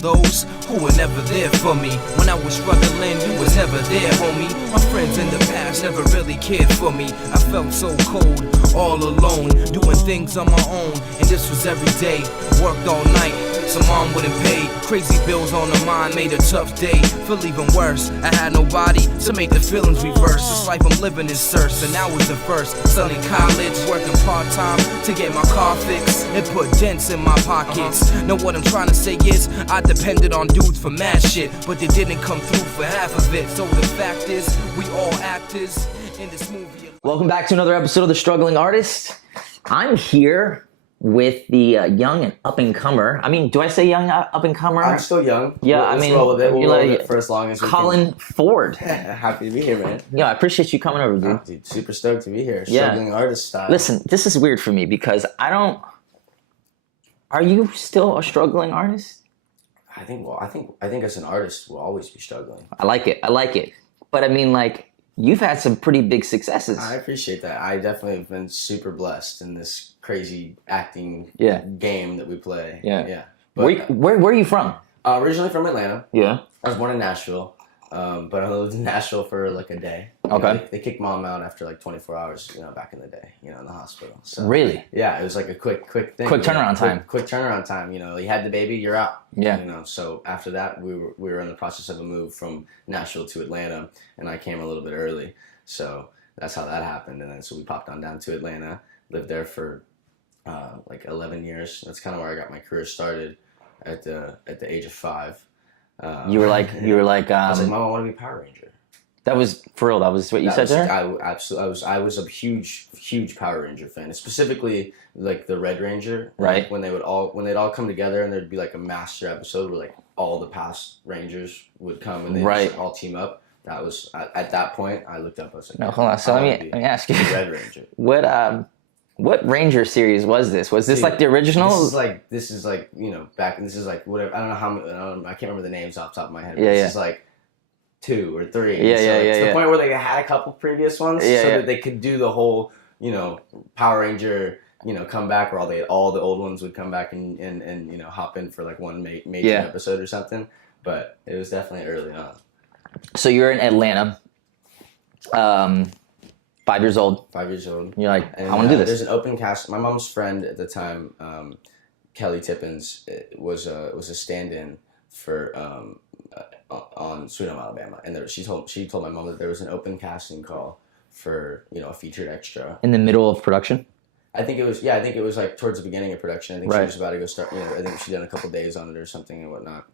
those who were never there for me. When I was struggling, you was never there, homie. My friends in the past never really cared for me. I felt so cold, all alone, doing things on my own. And this was every day, worked all night, so mom wouldn't pay. Crazy bills on the mind made a tough day. Feel even worse, I had nobody to make the feelings reverse. This life I'm living is Circe, and I was the first son in college, working part-time to get my car fixed. It put dents in my pockets. Know what I'm trying to say is, I depended on dudes for mad shit, but they didn't come through for half of it. So the fact is, we all actors in this movie. Welcome back to another episode of The Struggling Artist. I'm here with the young and up-and-comer. I mean, do I say young up-and-comer? I'm still young. Yeah, Let's roll with it. We'll roll with it for as long as we Colin Ford. Happy to be here, man. Yeah, I appreciate you coming over, dude. Oh, dude, super stoked to be here. Yeah. Struggling artist style. Listen, this is weird for me because I don't... Are you still a struggling artist? I think as an artist, we'll always be struggling. I like it. But I mean, like, you've had some pretty big successes. I appreciate that. I definitely have been super blessed in this crazy acting game that we play. Yeah. But, where are you from? Originally from Atlanta. Yeah. I was born in Nashville, but I lived in Nashville for like a day. Okay. They kicked mom out after like 24 hours, back in the day, in the hospital. So, Really? Yeah, it was like a quick thing. Quick turnaround time. Quick turnaround time. You had the baby, you're out. Yeah. So after that, we were in the process of a move from Nashville to Atlanta, and I came a little bit early. So that's how that happened. And then so we popped on down to Atlanta, lived there for like 11 years. That's kind of where I got my career started at the age of 5. You were like, I was like, Mom, I want to be a Power Ranger. That was for real. That was what you said there? I was a huge Power Ranger fan, specifically like the Red Ranger. Right. Like, when they'd all come together and there'd be like a master episode where like all the past Rangers would come and they'd all team up. That was at that point I looked up. I was like, no, hold on. So let me ask you. Red Ranger. What Ranger series was this? Was this like the original? This is like back. This is like whatever. I don't know how. I can't remember the names off the top of my head. But Yeah, this is like 2 or 3. To the point where they had a couple previous ones, so that they could do the whole Power Ranger comeback, where all the old ones would come back and hop in for like one major episode or something. But it was definitely early on. So you're in Atlanta. 5 years old. 5 years old. You're like, I want to do this. There's an open cast. My mom's friend at the time, Kelly Tippins, was a stand-in for on Sweet Home Alabama, and she told my mom that there was an open casting call for a featured extra in the middle of production. I think it was like towards the beginning of production. I think she was about to go start. I think she done a couple days on it or something and whatnot.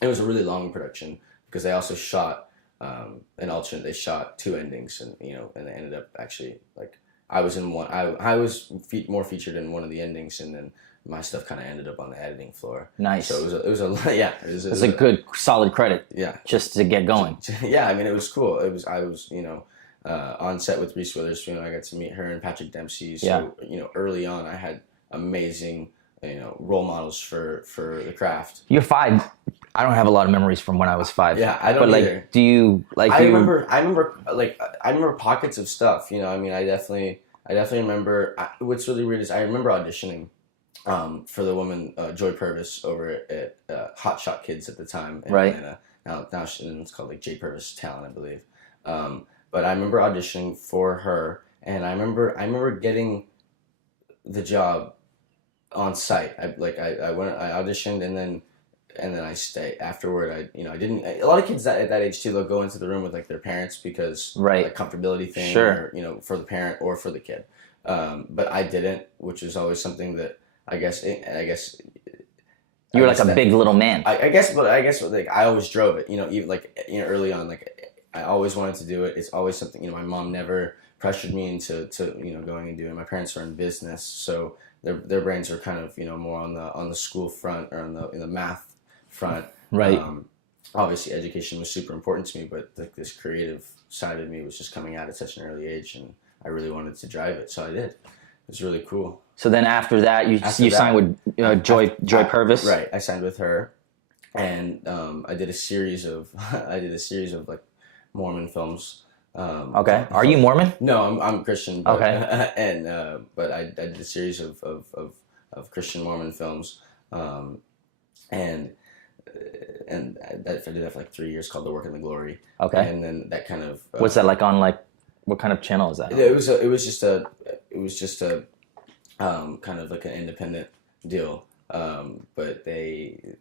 It was a really long production because they also shot an alternate. They shot 2 endings, and and they ended up actually like I was in one. I was more featured in one of the endings, and then my stuff kind of ended up on the editing floor. Nice. So it was a good solid credit. Yeah. Just to get going. Yeah, I mean it was cool. I was on set with Reese Witherspoon. I got to meet her and Patrick Dempsey. So early on I had amazing role models for the craft. You're 5. I don't have a lot of memories from when I was 5. Yeah, I don't either. Like, do you like? I remember pockets of stuff. I mean, I definitely remember. What's really weird is I remember auditioning for the woman Joy Purvis over at Hot Shot Kids at the time in Atlanta. Now it's called like J Purvis Talent, I believe. But I remember auditioning for her, and I remember getting the job on site. I auditioned, and then I stayed afterward. I didn't. A lot of kids at that age too, they'll go into the room with like their parents because like comfortability thing, sure, or for the parent or for the kid. But I didn't, which is always something that I guess you were like a big little man. I guess like I always drove it. Even like early on, like I always wanted to do it. It's always something. My mom never pressured me into going and doing it. My parents are in business, so their brains are kind of more on the school front or in the math front. Right. Obviously, education was super important to me, but like this creative side of me was just coming out at such an early age, and I really wanted to drive it, so I did. It was really cool. So then after that, you signed with Joy Purvis. Right, I signed with her, and I did a series of like Mormon films. Okay, are you Mormon? No, I'm Christian. But, okay, and but I did a series of Christian Mormon films, and I did that for like 3 years, called The Work and the Glory. Okay. And then that kind of What's that like on like? What kind of channel is that? it was just a kind of like an independent deal. But they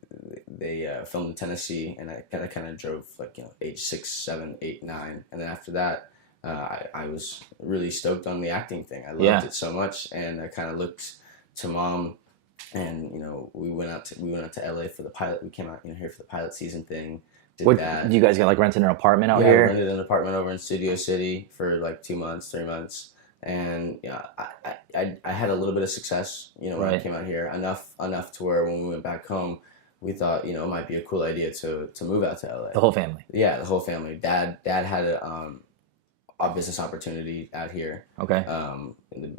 filmed in Tennessee, and I kind of drove like age 6, 7, 8, 9, and then after that, I was really stoked on the acting thing. I loved it so much, and I kind of looked to mom, and we went out to LA for the pilot. We came out here for the pilot season thing. Did that. You guys got like rented an apartment out here? Yeah, rented an apartment over in Studio City for like 2 months, 3 months. And I had a little bit of success, when I came out here, enough to where when we went back home, we thought, it might be a cool idea to move out to LA. The whole family. Yeah, the whole family. Dad had a business opportunity out here. Okay.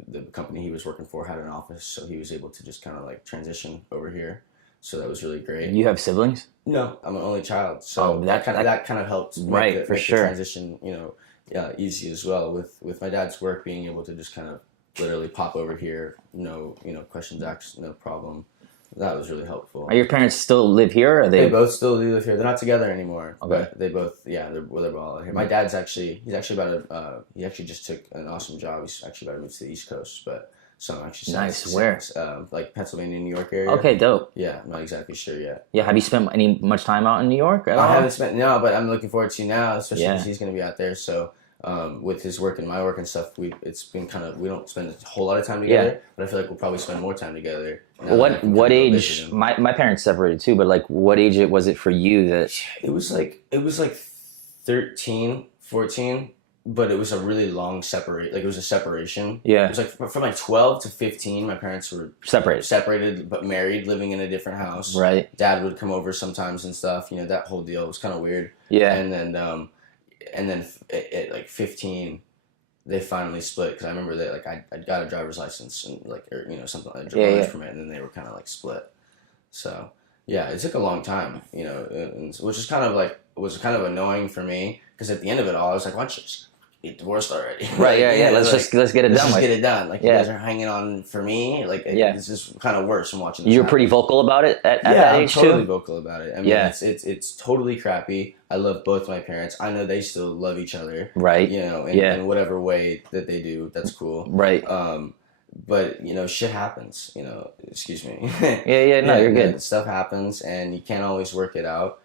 The company he was working for had an office, so he was able to just kind of like transition over here. So that was really great. You have siblings? No, I'm an only child, so that kind of helped make the transition, easy as well. With my dad's work, being able to just kind of literally pop over here, no questions asked, no problem. That was really helpful. Are your parents still live here? Or are they both still do live here. They're not together anymore. Okay. But they both, they're all out here. My dad's he actually just took an awesome job. He's actually about to move to the East Coast, but. So I'm actually nice. Where? Like Pennsylvania, New York area. Okay, dope. Yeah, I'm not exactly sure yet. Yeah, have you spent much time out in New York at all? I haven't spent but I'm looking forward to now, especially because he's going to be out there. So with his work and my work and stuff, it's been we don't spend a whole lot of time together, but I feel like we'll probably spend more time together. What age? My parents separated too, but like what age was it for you that? It was like 13, 14. But it was a really long it was a separation. Yeah. It was like from like 12 to 15, my parents were separated but married, living in a different house. Right. Dad would come over sometimes and stuff. That whole deal was kind of weird. Yeah. And then at like 15, they finally split because I remember that like I got a driver's license and something like a driver's permit, and then they were kind of like split. So yeah, it took a long time, which is kind of annoying for me because at the end of it all, I was like, why don't you just get divorced already? Right, yeah. Let's get it done. Get it done. Like you guys are hanging on for me. Like it's just kind of worse than watching. You're pretty vocal about it at that age too. I'm totally vocal about it. I mean, it's totally crappy. I love both my parents. I know they still love each other. Right. In whatever way that they do, that's cool. Right. But shit happens. Excuse me. No, you're good. Stuff happens, and you can't always work it out.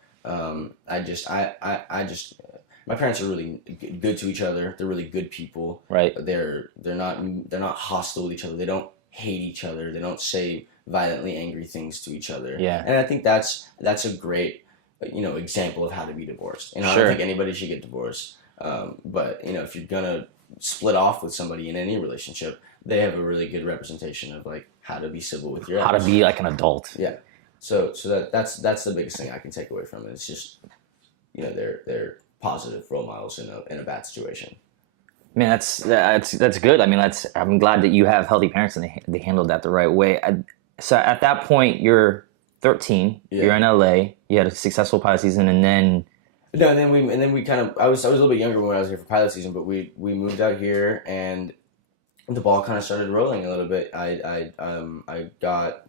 My parents are really good to each other. They're really good people. Right. They're not hostile with each other. They don't hate each other. They don't say violently angry things to each other. Yeah. And I think that's a great example of how to be divorced. I don't think anybody should get divorced. But if you're gonna split off with somebody in any relationship, they have a really good representation of like how to be civil with your ex. How to be like an adult. Yeah. So that's the biggest thing I can take away from it. It's just they're positive role models in a bad situation. Man, that's good. I mean, I'm glad that you have healthy parents and they handled that the right way. So at that point, you're 13. Yeah. You're in LA. You had a successful pilot season, and then. No, and then we kind of. I was a little bit younger when I was here for pilot season, but we moved out here and the ball kind of started rolling a little bit. I got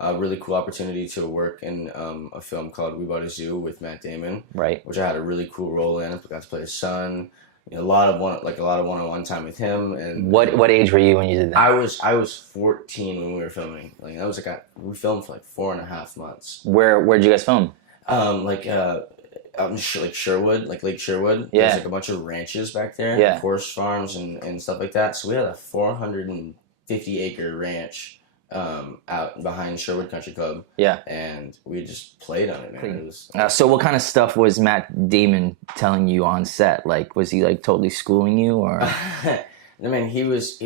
a really cool opportunity to work in a film called We Bought a Zoo with Matt Damon, right? Which I had a really cool role in. I got to play his son. A lot of one-on-one time with him. And what age were you when you did that? I was 14 when we were filming. Like that was we filmed for like 4.5 months. Where'd you guys film? Out in Sherwood, like Lake Sherwood. Yeah. There's like a bunch of ranches back there, horse farms and stuff like that. So we had a 450-acre ranch out behind Sherwood Country Club. Yeah. And we just played on it, man. It was. So what kind of stuff was Matt Damon telling you on set? Like, was he like totally schooling you, or? I mean, he was.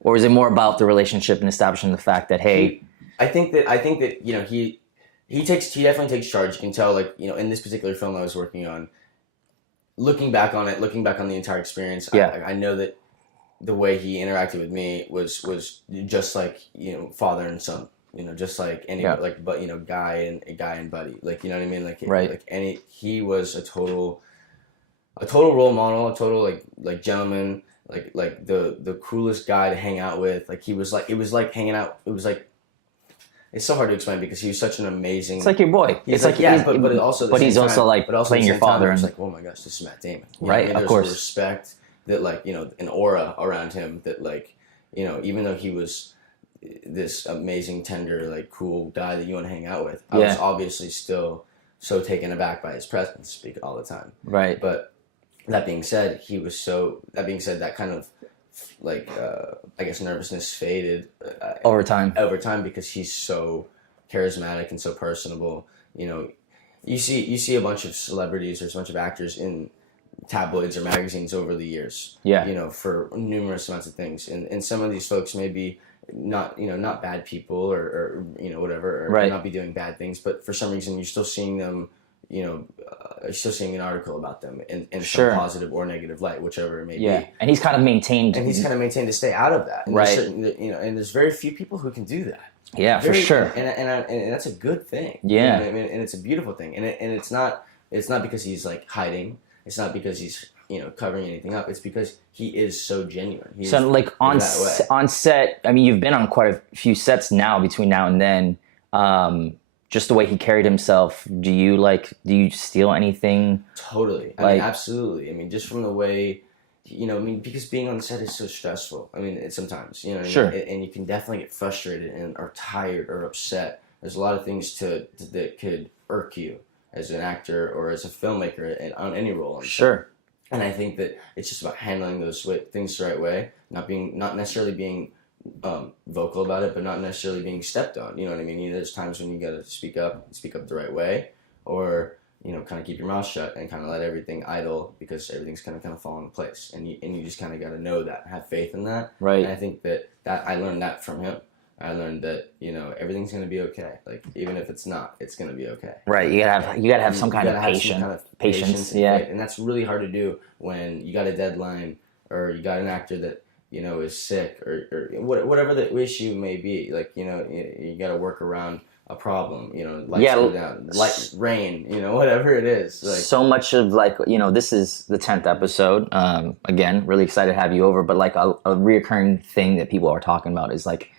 Or is it more about the relationship and establishing the fact that hey? I think that he definitely takes charge. You can tell, like, in this particular film I was working on, looking back on the entire experience, I know that the way he interacted with me was just like, father and son, just like any, like, but, guy and buddy, like, you know what I mean? Like, right. He was a total role model, a total like gentleman, like the coolest guy to hang out with. Like, it was like hanging out. It was like, it's so hard to explain because he was such an amazing. It's like your boy. It's like yeah, but also but he's also like playing your father. And it's like, oh my gosh, this is Matt Damon. Right, of course. There's respect that like an aura around him that like even though he was this amazing, tender, like cool guy that you want to hang out with, I was obviously still so taken aback by his presence all the time. Right. But that being said, that kind of like I guess nervousness faded over time because he's so charismatic and so personable. You see a bunch of celebrities or a bunch of actors in tabloids or magazines over the years. Yeah. For numerous amounts of things, and some of these folks may be not bad people or whatever, or not be doing bad things, but for some reason you're still seeing them. Still seeing an article about them in some positive or negative light, whichever it may be. And he's kind of maintained. To stay out of that. And right. And there's very few people who can do that. Yeah, for sure. And that's a good thing. Yeah. And it's a beautiful thing. And it's not because he's like hiding. It's not because he's covering anything up. It's because he is so genuine. So like on set, I mean, you've been on quite a few sets now between now and then. Just the way he carried himself, do you steal anything? Totally. I mean, absolutely. I mean, just from the way, because being on the set is so stressful. I mean, sometimes, Sure. And you can definitely get frustrated or tired or upset. There's a lot of things that could irk you as an actor or as a filmmaker and on any role. Sure. And I think that it's just about handling those things the right way, not necessarily being vocal about it, but not necessarily being stepped on. You know what I mean? There's times when you gotta speak up the right way, or kind of keep your mouth shut and kind of let everything idle because everything's kind of falling in place, and you just kind of gotta know that, have faith in that. Right. And I think that I learned that from him. I learned that everything's gonna be okay. Like even if it's not, it's gonna be okay. Right. You gotta have some kind of patience. Yeah. And that's really hard to do when you got a deadline or you got an actor that is sick or whatever the issue may be. Like, you got to work around a problem, lights go down, rain, whatever it is. Like, so much of this is the 10th episode. Again, really excited to have you over, but like a reoccurring thing that people are talking about is like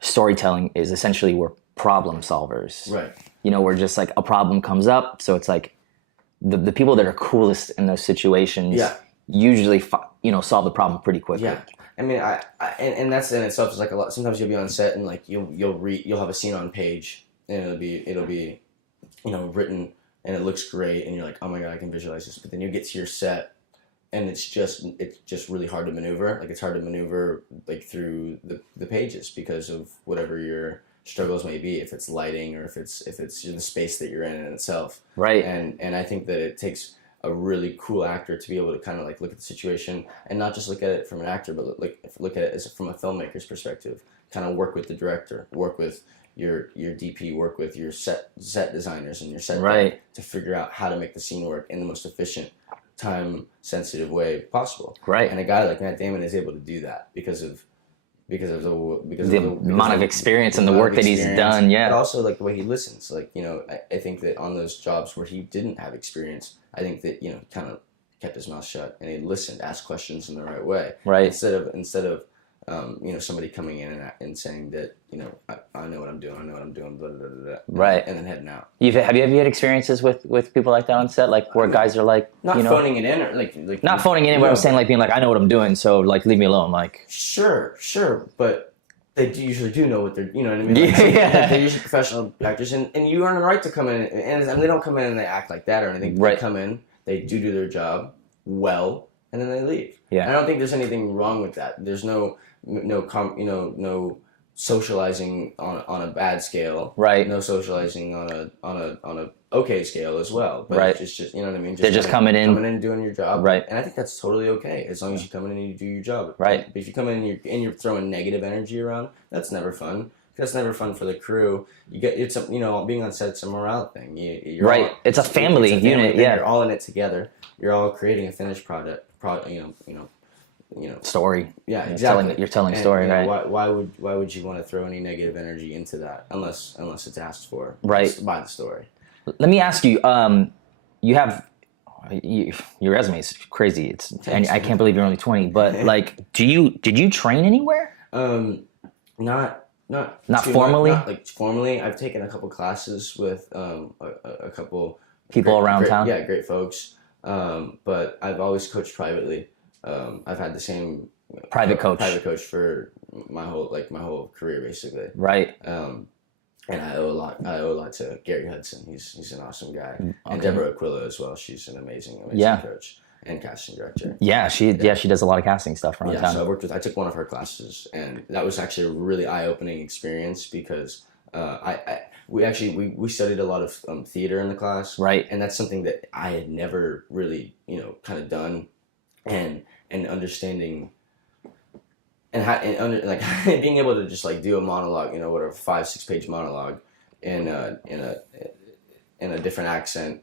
storytelling is essentially we're problem solvers. Right. Where just like a problem comes up. So it's like the people that are coolest in those situations usually, solve the problem pretty quickly. Yeah. I mean, and that's in itself is like a lot. Sometimes you'll be on set and like you'll have a scene on page and it'll be written and it looks great and you're like, oh my god, I can visualize this. But then you get to your set and it's just really hard to maneuver. Like it's hard to maneuver like through the pages because of whatever your struggles may be. If it's lighting or if it's the space that you're in itself. Right. And I think that it takes a really cool actor to be able to kind of like look at the situation and not just look at it from an actor, but look at it as from a filmmaker's perspective. Kind of work with the director, work with your DP, work with your set designers and your set right to figure out how to make the scene work in the most efficient, time sensitive way possible. Right. And a guy like Matt Damon is able to do that because of the amount of experience and the work that he's done. Yeah. But also like the way he listens. Like I think that on those jobs where he didn't have experience, I think that he kind of kept his mouth shut and he listened, asked questions in the right way. Right. Instead of somebody coming in and saying that I know what I'm doing, blah, blah, blah, blah, right, and then heading out. Have you had experiences with people like that on set, like where guys are like not phoning it in or like not phoning it in, but I'm saying like being like, I know what I'm doing, so like leave me alone, like sure, but they usually do know what they're, you know what I mean? Like, they're usually professional actors, and you earn the right to come in, and they don't come in and they act like that or anything. Right. They come in, they do their job well, and then they leave. Yeah. I don't think there's anything wrong with that. There's no socializing on a bad scale. Right. No socializing on a okay scale as well. But right. It's just you know what I mean? They're just coming in, doing your job. Right. And I think that's totally okay as long as you come in and you do your job. Right. But if you come in and you're throwing negative energy around, that's never fun. That's never fun for the crew. It's being on set, it's a morale thing. You're right. It's a family unit. Yeah. You're all in it together. You're all creating a finished product. Story. Yeah, exactly. You're telling story, right? Why would you want to throw any negative energy into that unless it's asked for? Right. By the story. Let me ask you. You have your resume is crazy. And I can't believe you're only 20. But like, did you train anywhere? Not Not formally? Not like formally. I've taken a couple classes with a couple people around town. Yeah, great folks. But I've always coached privately. I've had the same private coach for my whole career basically. Right. And I owe a lot to Gary Hudson. He's an awesome guy. Okay. And Deborah Aquila as well. She's an amazing coach and casting director. Yeah, she does a lot of casting stuff around town. So I took one of her classes, and that was actually a really eye-opening experience because we studied a lot of theater in the class. Right. And that's something that I had never really, kind of done, and understanding and being able to just like do a monologue, whatever 5-6 page monologue in a different accent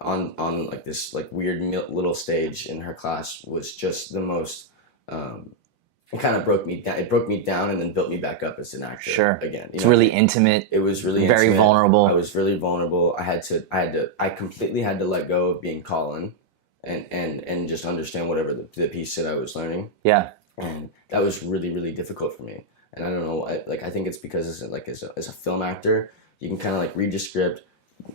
on like this like weird little stage in her class was just the most. It kind of broke me down. It broke me down and then built me back up as an actor. Sure. Again, it's really intimate. It was really very intimate. vulnerable. I was really vulnerable. I completely had to let go of being Colin, and just understand whatever the piece that I was learning. Yeah. And that was really, really difficult for me. And I don't know, I think it's because as a film actor, you can kind of like read your script,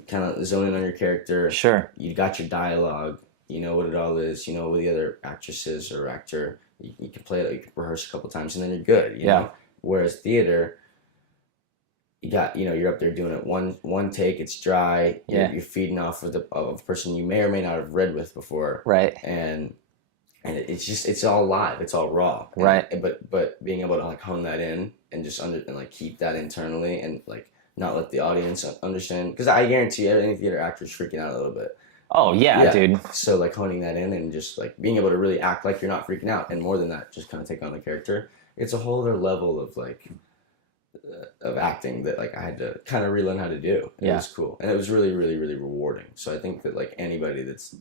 kind of zone in on your character. Sure. You got your dialogue, you know what it all is, you know what the other actresses or actor, you can play it, you can rehearse a couple times and then you're good, you know? Whereas theater, you got, you're up there doing it one take, it's dry, you're feeding off of a person you may or may not have read with before. Right. And it's all live, it's all raw. Right. But being able to like hone that in and just keep that internally and like not let the audience understand, because I guarantee any theater actor is freaking out a little bit. Oh yeah, dude. So like honing that in and just like being able to really act like you're not freaking out, and more than that, just kind of take on the character. It's a whole other level of like of acting that like I had to kind of relearn how to do. It was cool, and it was really, really, really rewarding. So I think that like anybody that's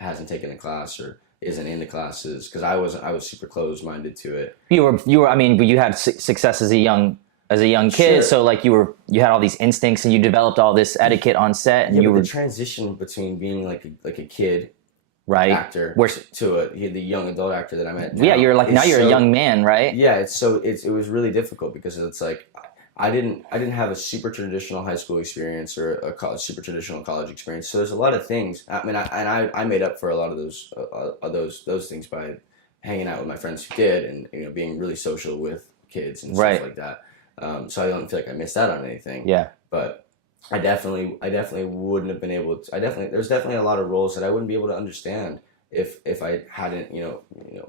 hasn't taken a class or isn't into classes, because I was super closed-minded to it. You were. I mean, but you had success as a young kid, sure. So like you had all these instincts and you developed all this etiquette on set, and the transition between being like a kid, right, actor to the young adult actor that I'm at now. Yeah, you're like now you're a young man, right? Yeah, it was really difficult because it's like I didn't have a super traditional high school experience or a super traditional college experience. So there's a lot of things. I mean, I made up for a lot of those things by hanging out with my friends who did, and being really social with kids and stuff like that. So I don't feel like I missed out on anything. Yeah. But I definitely wouldn't have been able to. There's definitely a lot of roles that I wouldn't be able to understand if I hadn't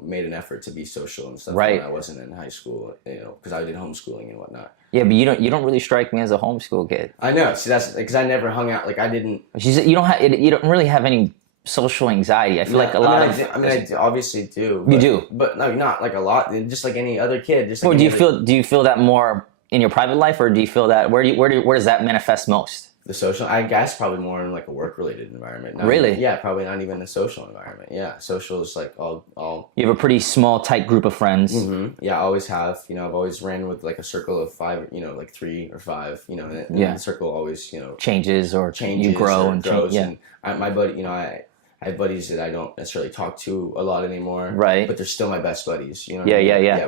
made an effort to be social and stuff. Right. When I wasn't in high school, because I did homeschooling and whatnot. Yeah, but you don't really strike me as a homeschool kid. I know. See, that's because I never hung out. Like I didn't. You don't really have any social anxiety. I feel like a lot of. I obviously do. You do, but no, not like a lot. Just like any other kid. Just like do you feel that more in your private life, or do you feel that where does that manifest most? The social, I guess, probably more in like a work-related environment. Really? Yeah, probably not even a social environment. Yeah, social is like all. You have a pretty small, tight group of friends. Mm-hmm. Yeah, I always have. I've always ran with like a circle of 5. Like 3 or 5. And the circle always changes, you grow and grows. Change. And my buddy, I have buddies that I don't necessarily talk to a lot anymore. Right. But they're still my best buddies. Yeah. Yeah,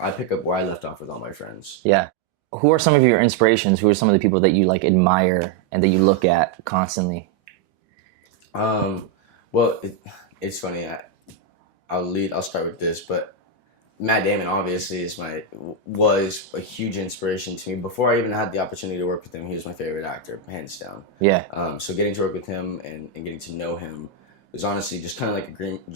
I pick up where I left off with all my friends. Yeah. Who are some of your inspirations? Who are some of the people that you like admire and that you look at constantly? Well, it's funny. I'll start with this, but Matt Damon obviously was a huge inspiration to me. Before I even had the opportunity to work with him, he was my favorite actor, hands down. Yeah. So getting to work with him and getting to know him was honestly just kind of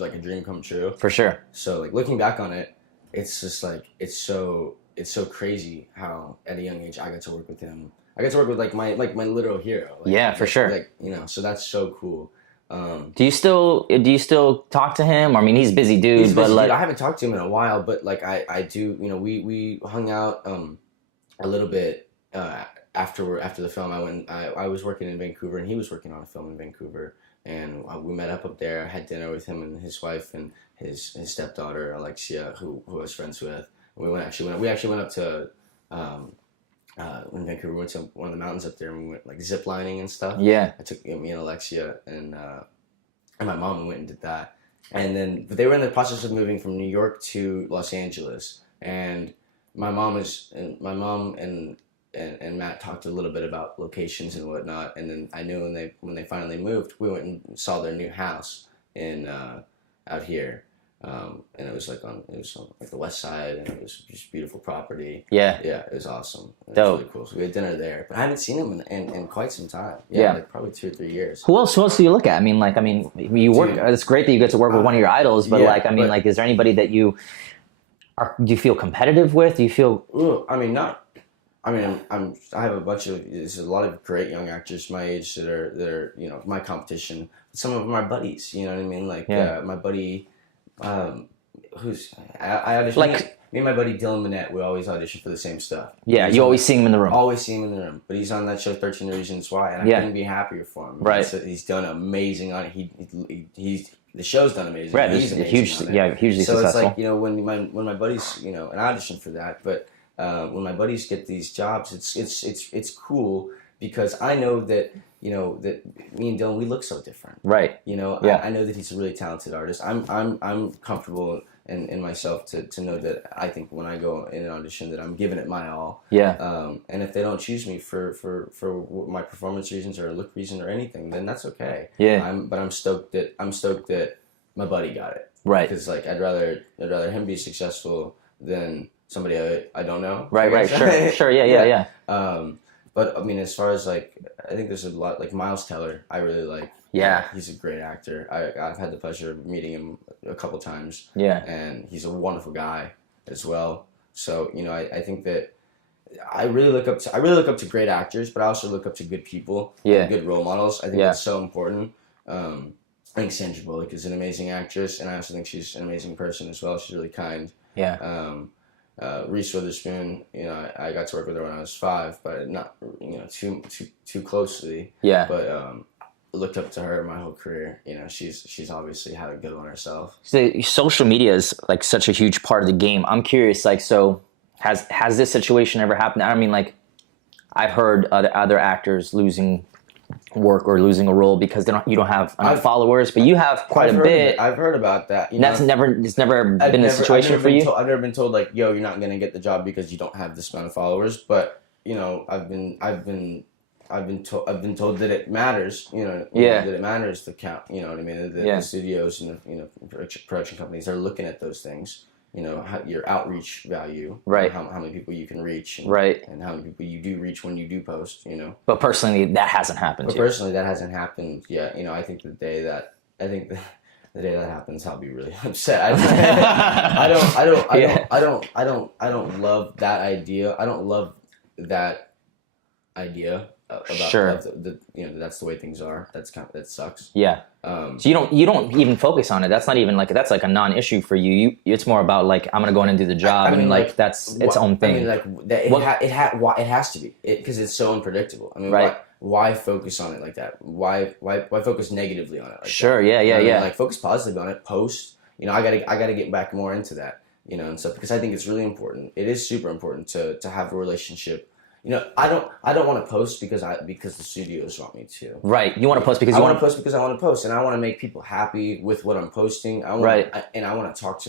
like a dream come true. For sure. So like looking back on it, it's just like it's so crazy how at a young age I got to work with him. I got to work with like my literal hero. For sure. Like so that's so cool. Do you still talk to him? I mean, he's a busy dude, but like I haven't talked to him in a while, but like I do. We hung out a little bit after the film. I was working in Vancouver and he was working on a film in Vancouver, and we met up there. I had dinner with him and his wife and his stepdaughter Alexia, who I was friends with. We actually went up to in Vancouver. We went to one of the mountains up there and we went like zip lining and stuff. Yeah. I took me and Alexia and my mom, we went and did that. And then they were in the process of moving from New York to Los Angeles, and my mom and Matt talked a little bit about locations and whatnot, and then I knew when they finally moved, we went and saw their new house in out here, and it was on like the west side, and it was just beautiful property. Yeah, it was awesome. It was dope. Really cool. So we had dinner there, but I haven't seen him in quite some time. Like probably 2 or 3 years. Who else do you look at? You work. Dude, it's great that you get to work with one of your idols, but is there anybody that do you feel competitive with? Do you feel? I have a bunch of. There's a lot of great young actors my age that are my competition. Some of them are buddies. You know what I mean? Like my buddy, who's I auditioned. Me and my buddy Dylan Minette, we always audition for the same stuff. Yeah, you always see him in the room. Always see him in the room, but he's on that show 13 Reasons Why, and I couldn't be happier for him. Right, he's done amazing on it. He's the show's done amazing. Right, he's amazing hugely so successful. So it's like when my buddies and I audition for that, but when my buddies get these jobs, it's cool because I know that that me and Dylan, we look so different. Right. I know that he's a really talented artist. I'm comfortable in myself to know that I think when I go in an audition that I'm giving it my all. Yeah. And if they don't choose me for my performance reasons or look reason or anything, then that's okay. Yeah. I'm stoked that my buddy got it. Right. Because I'd rather him be successful than somebody I don't know. Right. Sure. Yeah. But as far as I think there's a lot like Miles Teller. I really like. Yeah. He's a great actor. I've had the pleasure of meeting him a couple times. Yeah. And he's a wonderful guy as well. So I think that I really look up to great actors, but I also look up to good people. Yeah. Good role models. I think that's so important. I think Sandra Bullock is an amazing actress, and I also think she's an amazing person as well. She's really kind. Yeah. Reese Witherspoon, I got to work with her when I was 5, but not too closely. Yeah. But looked up to her my whole career. She's obviously had a good one herself. So social media is like such a huge part of the game. I'm curious, so has this situation ever happened? I've heard other actors losing work or losing a role because you don't have enough followers, but you have quite a bit. I've heard about that. It's never been a situation for you. I've never been told yo, you're not gonna get the job because you don't have this amount of followers. But I've been told that it matters. That it matters to count. You know what I mean? The studios and the production companies are looking at those things. Your outreach value, right? How many people you can reach, right? And how many people you do reach when you do post, But personally, that hasn't happened. That hasn't happened yet. I think the day that happens, I'll be really upset. I don't love that idea. I don't love that idea about that's the way things are. That sucks. Yeah. So you don't even focus on it. That's not even that's a non-issue for you. It's more about I'm gonna go in and do the job that's its own thing. It has to be because it's so unpredictable. Right. Why focus on it like that? Why focus negatively on it? Like sure. That? Yeah. Focus positively on it. Post. I gotta get back more into that. And stuff because I think it's really important. It is super important to have a relationship. I don't want to post because the studios want me to. Right. You want to post because I want to post because I want to post, and I want to make people happy with what I'm posting. I want to talk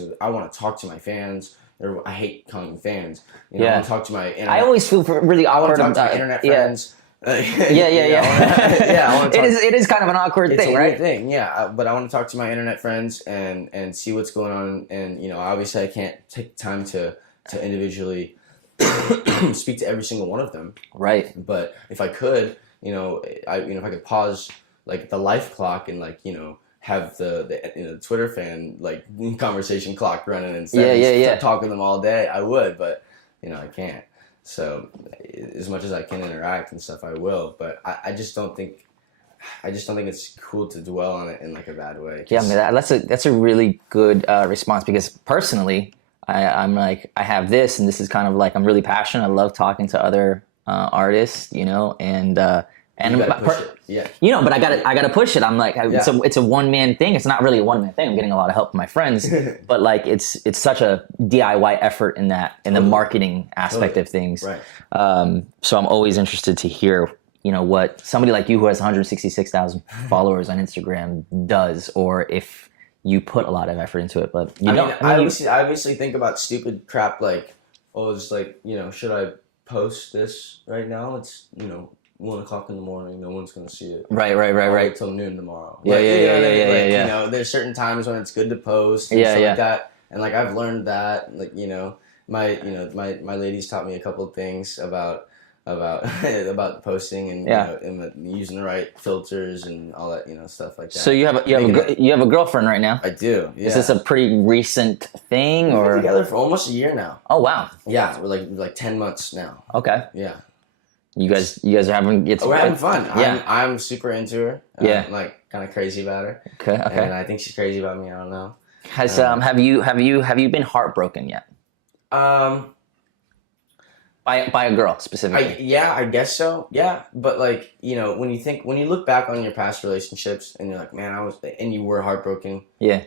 to my fans. I hate calling them fans. I want to talk to my. I always feel really awkward. I want to talk to my internet friends. Yeah. It is kind of an awkward thing, right? It's a weird thing, yeah. But I want to talk to my internet friends and see what's going on. And obviously, I can't take time to individually speak to every single one of them. Right. But if I could, if I could pause the life clock and have the Twitter fan conversation clock running and talk with them all day, I would. But I can't. So as much as I can interact and stuff, I will. But I just don't think it's cool to dwell on it in a bad way. Yeah, that's a really good response because personally, I'm I have this, and this is kind of I'm really passionate. I love talking to other artists, and push it. Yeah. But I gotta push it. I'm it's a one man thing. It's not really a one man thing. I'm getting a lot of help from my friends, but it's such a DIY effort in the marketing aspect of things. Right. So I'm always interested to hear what somebody like you who has 166,000 followers on Instagram does, or if you put a lot of effort into it, but I obviously think about stupid crap like, oh, it's like, should I post this right now? It's 1:00 in the morning. No one's gonna see it. Right. I'll wait till noon tomorrow. Yeah, like, yeah. There's certain times when it's good to post and stuff like that. And like I've learned that, like my ladies taught me a couple of things about posting and and using the right filters and all that stuff like that. So you have a girlfriend right now? I do. Yeah. Is this a pretty recent thing, or we've been together for almost a year now? Oh wow. Yeah, we're like 10 months now. Okay. Yeah. You guys are having we're having fun. Yeah. I'm super into her. I'm like kind of crazy about her. Okay. And I think she's crazy about me. I don't know. Have you been heartbroken yet? By a girl specifically? I guess so. Yeah, but like when you look back on your past relationships and you're like, man, and you were heartbroken. Yeah.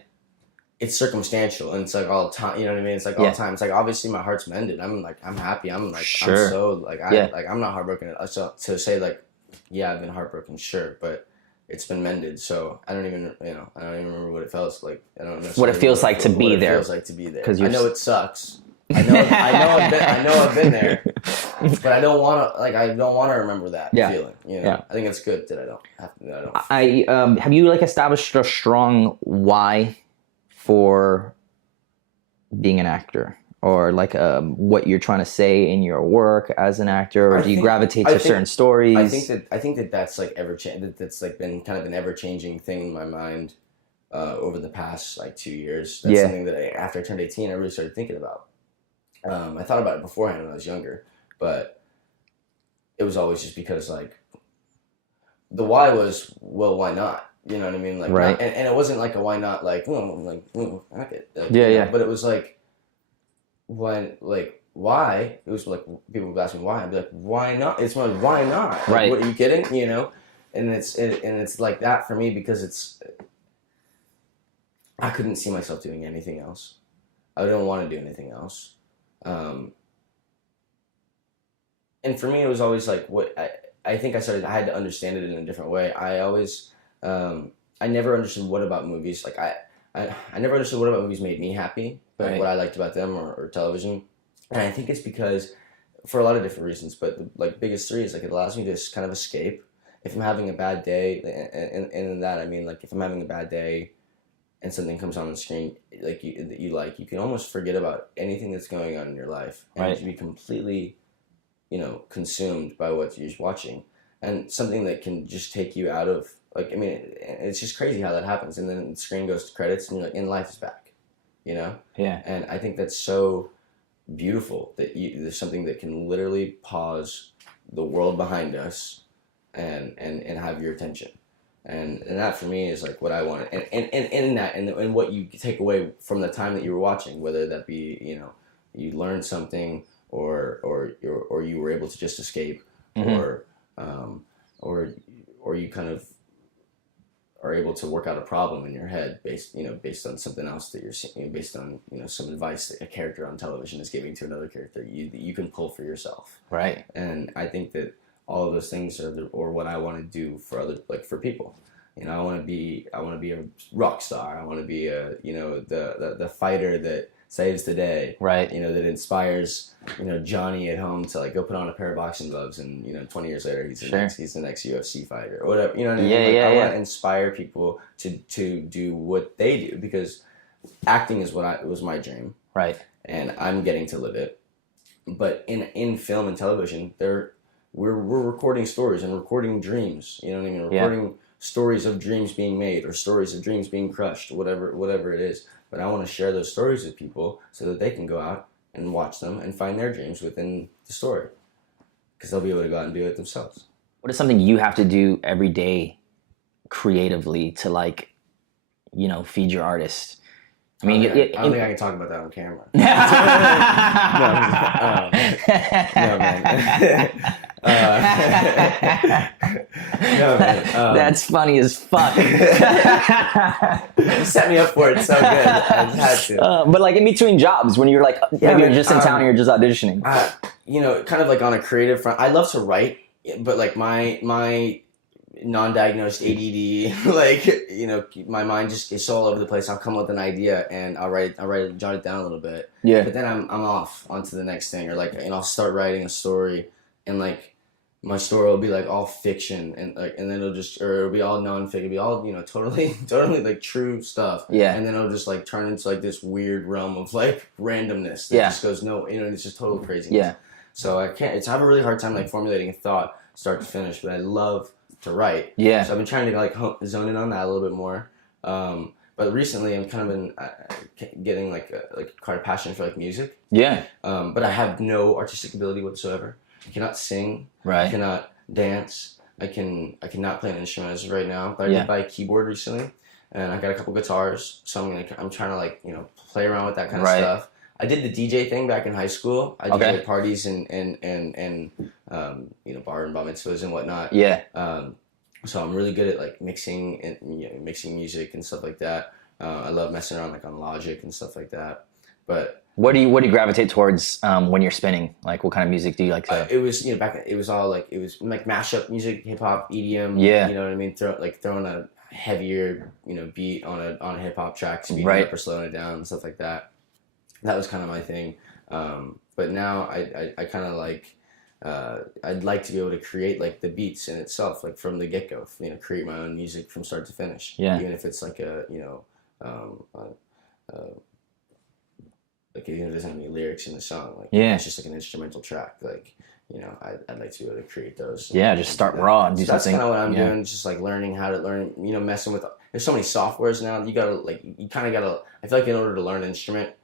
It's circumstantial and it's like all the time. You know what I mean? It's like all the time. It's like obviously my heart's mended. I'm happy. I'm like sure. I'm so like I'm not heartbroken. So to say like, yeah, I've been heartbroken, sure, but it's been mended. So I don't even remember what it feels like. I don't know what it feels like to be there. Feels like to be there. Because I know it sucks. I know I've been there, but I don't want to remember that feeling. I think it's good that I don't have to. I don't. Have you like established a strong why for being an actor, or like what you're trying to say in your work as an actor, or do you gravitate to certain stories? I think that that's like that's like been kind of an ever changing thing in my mind over the past like 2 years. That's something that after I turned 18, I really started thinking about. I thought about it beforehand when I was younger, but it was always just because like the why was, well, why not? You know what I mean? Like, right. And it wasn't like a why not, like, fuck it. Like, but it was like, when, like, why? It was like, people would ask me why. I'd be like, why not? It's like, why not? Like, right. What, are you kidding? And it's like that for me because I couldn't see myself doing anything else. I didn't want to do anything else. And for me, it was always like I think I had to understand it in a different way. I always, I never understood what about movies. Like I never understood what about movies made me happy, but what I liked about them or television. And I think it's because, for a lot of different reasons, but the like biggest three is like it allows me to kind of escape. If I'm having a bad day, and in that I mean like if I'm having a bad day, and something comes on the screen like you can almost forget about anything that's going on in your life and to be completely, consumed by what you're watching, and something that can just take you out of like, I mean, it's just crazy how that happens, and then the screen goes to credits and you're like, and life is back, Yeah. And I think that's so beautiful that there's something that can literally pause the world behind us and have your attention. And that for me is like what I want, and in that, and what you take away from the time that you were watching, whether that be you learned something, or you were able to just escape, or you kind of are able to work out a problem in your head based on something else that you're seeing, based on some advice that a character on television is giving to another character that you can pull for yourself. Right. And I think that all of those things are what I want to do for people. I want to be a rock star. I want to be the fighter that saves the day. Right. That inspires Johnny at home to like go put on a pair of boxing gloves, and 20 years later he's the next UFC fighter or whatever. You know what I mean? I want to inspire people to do what they do, because acting was my dream. Right. And I'm getting to live it. But in film and television, we're recording stories and recording dreams. You know what I mean? Recording stories of dreams being made, or stories of dreams being crushed, whatever it is. But I want to share those stories with people so that they can go out and watch them and find their dreams within the story, because they'll be able to go out and do it themselves. What is something you have to do every day creatively to feed your artist? I mean, I don't think I can talk about that on camera. No, man. No, man. That's funny as fuck. You set me up for it so good. I just had to. But in between jobs, when you're maybe you're just in town and you're just auditioning. Kind of on a creative front, I love to write, but my non-diagnosed ADD. Like, you know, my mind just is all over the place. I'll come up with an idea and jot it down a little bit. Yeah. But then I'm off onto the next thing, or like, and I'll start writing a story, and like my story will be like all fiction, and like, and then it'll be all non-fiction, it'll be all, you know, totally like true stuff. Yeah. And then it'll just like turn into like this weird realm of like randomness that just goes no, you know, it's just total craziness. Yeah. So I have a really hard time like formulating a thought start to finish, but I love to write. Yeah. So I've been trying to like zone in on that a little bit more. But recently I'm kind of been getting like quite a passion for like music. Yeah. But I have no artistic ability whatsoever. I cannot sing. Right. I cannot dance. I cannot play an instrument as of right now. But I did buy a keyboard recently, and I got a couple guitars. So I'm trying to like, you know, play around with that kind of stuff. I did the DJ thing back in high school. I did parties and you know, bar and bar mitzvahs and whatnot. Yeah. So I'm really good at like mixing and, you know, mixing music and stuff like that. I love messing around like on Logic and stuff like that. But what do you gravitate towards when you're spinning? Like, what kind of music do you like to? It was, you know, it was like mashup music, hip hop, EDM. Yeah. You know what I mean? Throwing a heavier, you know, beat on a hip hop track, speeding it up or slowing it down and stuff like that. That was kind of my thing. But now I kind of like, I'd like to be able to create like the beats in itself, like from the get-go, you know, create my own music from start to finish. Yeah. Even if it's like a, you know, like even if it doesn't have any lyrics in the song, like it's just like an instrumental track, like, you know, I'd like to be able to create those. Yeah, just start raw and do something. That's kind of what I'm doing, just like learning how to learn, you know, messing with, there's so many softwares now, you kind of gotta, I feel like in order to learn an instrument,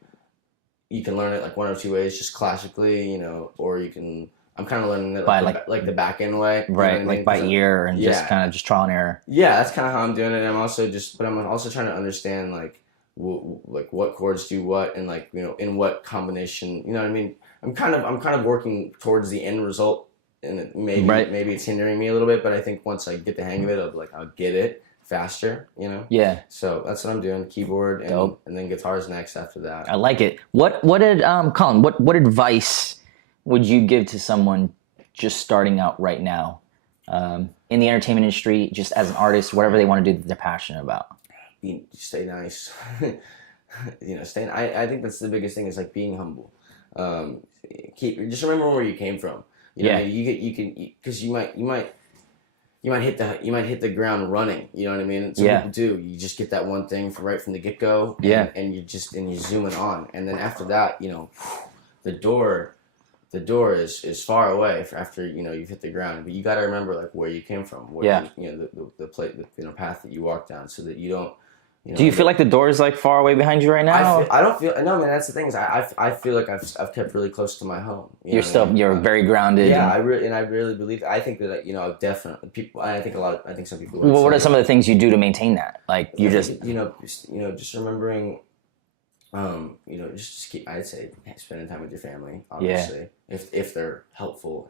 you can learn it like one of two ways, just classically, you know, or you can, I'm kind of learning it like the back end way. Right, you know like by ear and just kind of just trial and error. Yeah, that's kind of how I'm doing it. I'm also trying to understand like what chords do what, and like, you know, in what combination, you know what I mean? I'm kind of working towards the end result, and maybe it's hindering me a little bit, but I think once I get the hang of it, I'll get it faster, you know? Yeah. So that's what I'm doing, keyboard and then guitars next after that. I like it. What did Colin, what advice would you give to someone just starting out right now in the entertainment industry, just as an artist, whatever they want to do that they're passionate about? Stay nice. You know, I think that's the biggest thing, is like being humble. Just remember where you came from. You know, you can, because you might hit the ground running. You know what I mean? Some people do. You just get that one thing right from the get go. And you zoom it on, and then after that, you know, the door is far away after, you know, you've hit the ground. But you got to remember like where you came from. Where you know, the path that you walk down, so that you don't. You know, do you feel like the door is like far away behind you right now? I don't feel. No, man. That's the thing. Is I feel like I've kept really close to my home. You're very grounded. Yeah, I really believe. I think that, you know, definitely people. I think some people. Well, what are some of the things you do to maintain that? Like you just remembering. You know, just keep. I'd say spending time with your family. Obviously, if they're helpful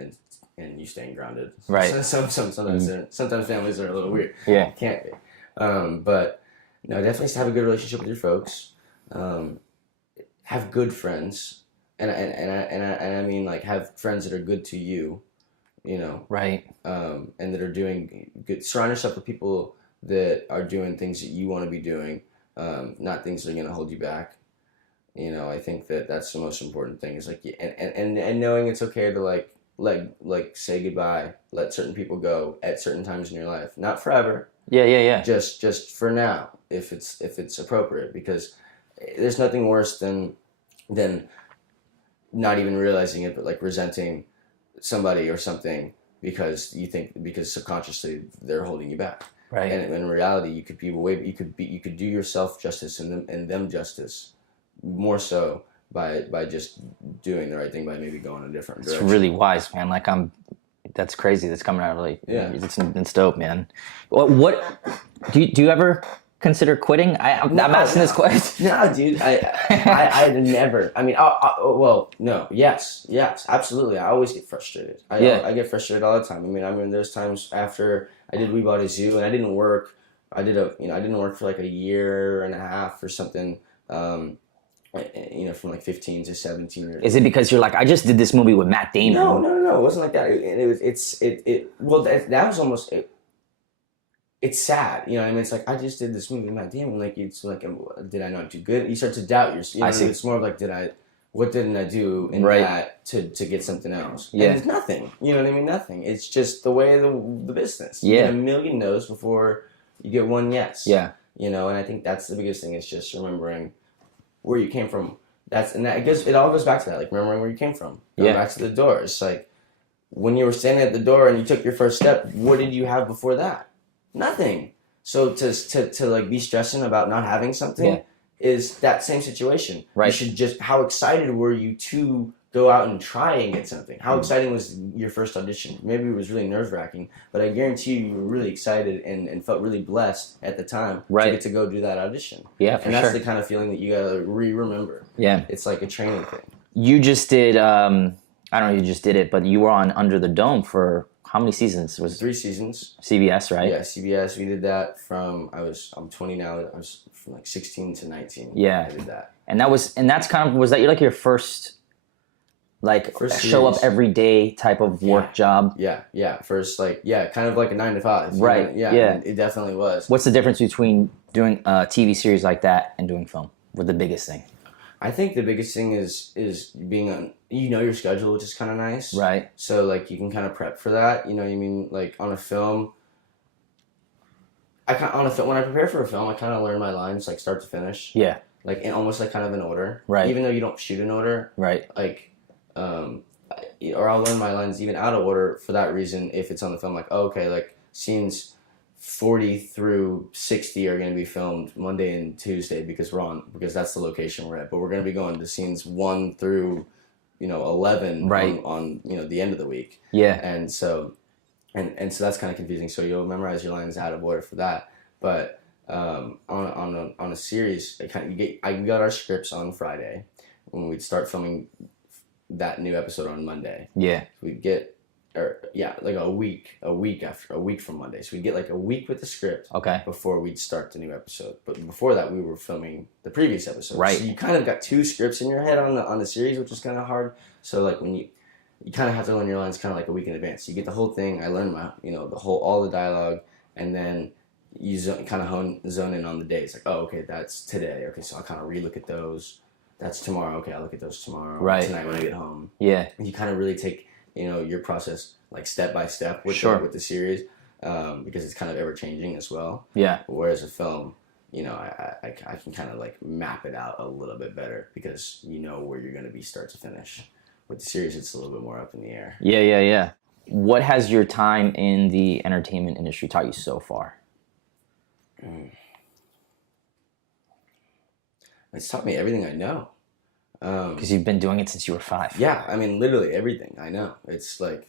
and you staying grounded. Right. Sometimes families are a little weird. Yeah. Can't be. But. No, definitely have a good relationship with your folks. Have good friends, and I mean like have friends that are good to you, you know. Right. And that are doing good. Surround yourself with people that are doing things that you want to be doing, not things that are going to hold you back. You know, I think that's the most important thing. Is like, and knowing it's okay to like say goodbye, let certain people go at certain times in your life, not forever. Yeah. Just for now, if it's appropriate, because there's nothing worse than not even realizing it, but like resenting somebody or something because subconsciously they're holding you back. Right. And in reality, you could do yourself justice and them justice more so by just doing the right thing, by maybe going a different direction. It's really wise, man. Like that's crazy. That's coming out really. Yeah. It's dope, man. What do you ever consider quitting? I'm asking this question. No, dude. I never. I mean, well, no. Yes, absolutely. I always get frustrated. I get frustrated all the time. I mean, there's times after I did We Bought a Zoo and I didn't work. I didn't work for like a year and a half or something. You know, from like 15 to 17 years. Is it because you're like, I just did this movie with Matt Damon? No. It wasn't like that. That was almost. it's sad, you know what I mean? It's like, I just did this movie with Matt Damon, like, it's like, did I not do good? You start to doubt yourself, you know, I see. it's more of like, what didn't I do in Right. that to get something else? Yeah. And it's nothing, you know what I mean? Nothing. It's just the way of the business. You Yeah. get a million no's before you get one yes. Yeah. You know, and I think that's the biggest thing, is just remembering where you came from. It all goes back to that, like, remembering where you came from. Going back to the door. It's like, when you were standing at the door and you took your first step, what did you have before that? Nothing. So to like be stressing about not having something is that same situation. Right. You should just, how excited were you to go out and try and get something? How exciting was your first audition? Maybe it was really nerve-wracking, but I guarantee you were really excited and felt really blessed at the time to get to go do that audition. Yeah, for and that's sure. the kind of feeling that you gotta remember. Yeah. It's like a training thing. You just did, I don't know if you just did it, but you were on Under the Dome for how many seasons? Was 3 seasons. CBS, right? Yeah, CBS. We did that from, I'm 20 now. I was from like 16 to 19. Yeah. I did that. And that's kind of, was that like your first, like, show up series. every day type of work job? Yeah. First, like, kind of like a 9 to 5. Right. You know? Yeah. It definitely was. What's the difference between doing a TV series like that and doing film? What's the biggest thing? I think the biggest thing is being on, your schedule, which is kind of nice. Right. So, like, you can kind of prep for that. You know what I mean? Like, on a film, when I prepare for a film, I kind of learn my lines, like, start to finish. Yeah. Like, in almost like kind of in order. Right. Even though you don't shoot in order. Right. Like, or I'll learn my lines even out of order for that reason. If it's on the film, like, oh, okay, like, scenes 40 through 60 are going to be filmed Monday and Tuesday because that's the location we're at. But we're going to be going to scenes 1 through, 11 on the end of the week. Yeah. And so, and so that's kind of confusing. So you'll memorize your lines out of order for that. But on a series, I got our scripts on Friday when we'd start filming that new episode on Monday. Yeah. We'd get, like a week from Monday. So we'd get like a week with the script before we'd start the new episode. But before that, we were filming the previous episode. Right. So you kind of got 2 scripts in your head on the series, which is kind of hard. So like when you kind of have to learn your lines kind of like a week in advance. So you get the whole thing. I learned all the dialogue, and then you zone in on the days. Like, oh, okay, that's today. Okay, so I'll kind of relook at those. That's tomorrow. Okay, I'll look at those tomorrow. Right. Tonight when I get home. Yeah. And you kind of really take, your process like step by step with the series, because it's kind of ever changing as well. Yeah. Whereas a film, I can kind of like map it out a little bit better because you know where you're going to be start to finish. With the series, it's a little bit more up in the air. Yeah. What has your time in the entertainment industry taught you so far? It's taught me everything I know. Because you've been doing it since you were 5. Yeah, I mean, literally everything I know. It's like,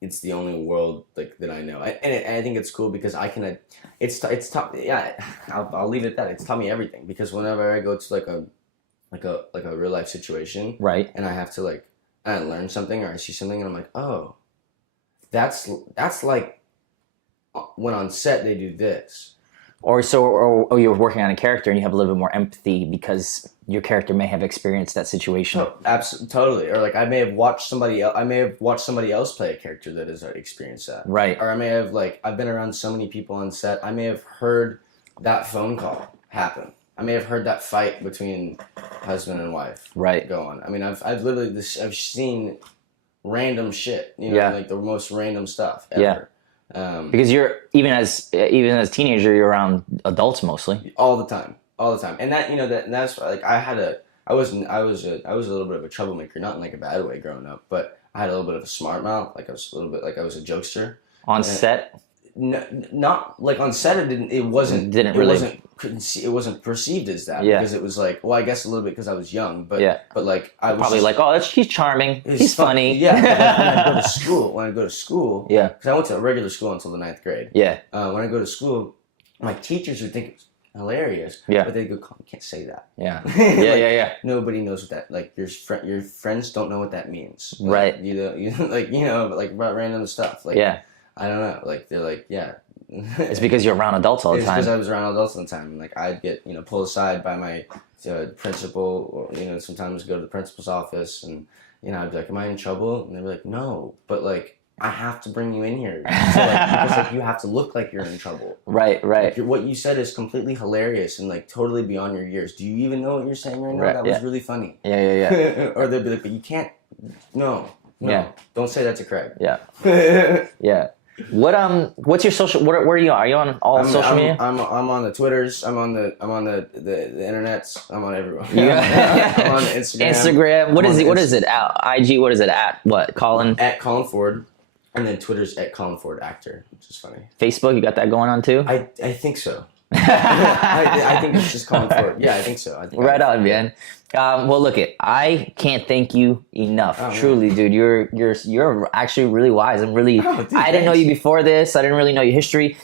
it's the only world like that I know, and I think it's cool because I can. It's taught. Yeah, I'll leave it at that. It's taught me everything because whenever I go to like a real life situation, right, and I have to like I learn something or I see something and I'm like, oh, that's like when on set they do this. Or you're working on a character and you have a little bit more empathy because your character may have experienced that situation. Oh, absolutely, totally. Or like I may have watched somebody else play a character that has experienced that. Right. Or I may have I've been around so many people on set. I may have heard that phone call happen. I may have heard that fight between husband and wife. Right. Go on. I mean, I've literally I've seen random shit. Like the most random stuff ever. Yeah. Because you're even as teenager, you're around adults mostly. All the time, and that's like I was a little bit of a troublemaker, not in like a bad way growing up, but I had a little bit of a smart mouth. Like I was a little bit like I was a jokester On set. No, not like on set. It wasn't perceived as that because it was like, well, I guess a little bit because I was young, but like I was probably like, oh, he's charming, he's funny. Yeah. When I go to school, yeah, because I went to a regular school until the 9th grade. Yeah. When I go to school, my teachers would think it's hilarious. Yeah. But they go, you can't say that. Yeah. Yeah. Nobody knows what that like. Your friends don't know what that means. Right. But like about random stuff. Like I don't know. Like they're like It's because you're around adults all the time. It's because I was around adults all the time. Like I'd get pulled aside by my principal, or sometimes go to the principal's office, and I'd be like, "Am I in trouble?" And they'd be like, "No," but like I have to bring you in here. So, like, because like you have to look like you're in trouble. Right. Like, what you said is completely hilarious and like totally beyond your years. Do you even know what you're saying right now? Right, That was really funny. Yeah. Or they'll be like, but you can't. No. Yeah. Don't say that to Craig. Yeah. Yeah. What's your social? Where are you on? Are you on all social media? I'm on the Twitters. I'm on the internets. I'm on everywhere. Yeah. I'm on Instagram. Instagram. What is it? IG. What is it at? What? Colin. At Colin Ford, and then Twitter's at Colin Ford Actor, which is funny. Facebook. You got that going on too? I think so. I think it's just Colin Ford. Yeah, I think so. Right on, man. Well, look, I can't thank you enough. Truly, dude. You're actually really wise. I'm really. Oh, dude, I didn't know you before this. I didn't really know your history.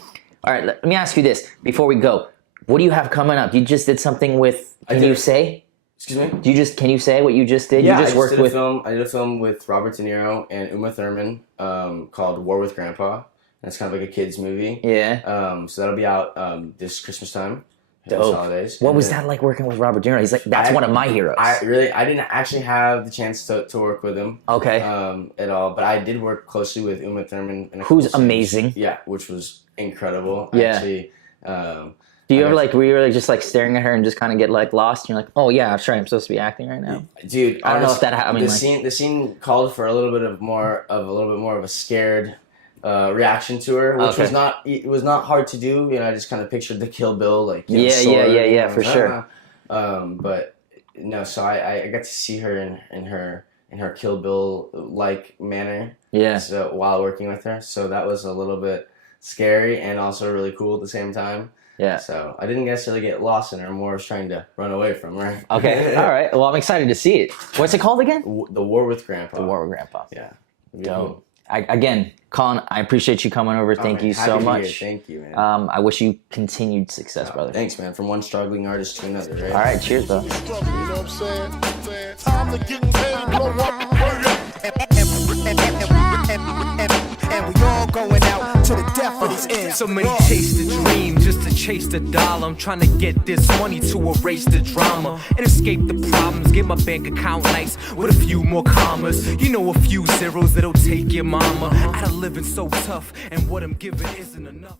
All right, let me ask you this before we go. What do you have coming up? You just did something with. Can you say? Excuse me. Can you say what you just did? Yeah, you just worked with. I did a film with Robert De Niro and Uma Thurman called War with Grandpa. It's kind of like a kids movie. Yeah. So that'll be out this Christmas time. Dope. This holidays. What was that like working with Robert De Niro? He's like, that's one of my heroes. I didn't actually have the chance to work with him. Okay. At all, but I did work closely with Uma Thurman. Who's amazing. Yeah, which was incredible. Yeah. Actually, Do you ever were you ever just like staring at her and just kind of get like lost? And you're like, oh yeah, I'm sure I'm supposed to be acting right now. Dude, I don't know if that. I mean, the scene called for a little bit more of a scared reaction to her, which was not. It was not hard to do. You know, I just kind of pictured the Kill Bill, like sword, for sure. But no, so I got to see her in her Kill Bill like manner. Yeah. So while working with her, so that was a little bit scary and also really cool at the same time. Yeah. So I didn't necessarily get lost in her. More was trying to run away from her. Okay. All right. Well, I'm excited to see it. What's it called again? The War with Grandpa. The War with Grandpa. Yeah. Dope. Again, Colin, I appreciate you coming over. Thank you so much. Thank you, man. I wish you continued success, brother. Thanks, man. From one struggling artist to another, right? All right. Cheers, bro. You know what I'm saying? Time to get paid, blow up, and we all going out to the death of these ends. So many chase the dream just to chase the dollar. I'm trying to get this money to erase the drama and escape the problems. Get my bank account nice with a few more commas. You know, a few zeros that'll take your mama out of living so tough, and what I'm giving isn't enough.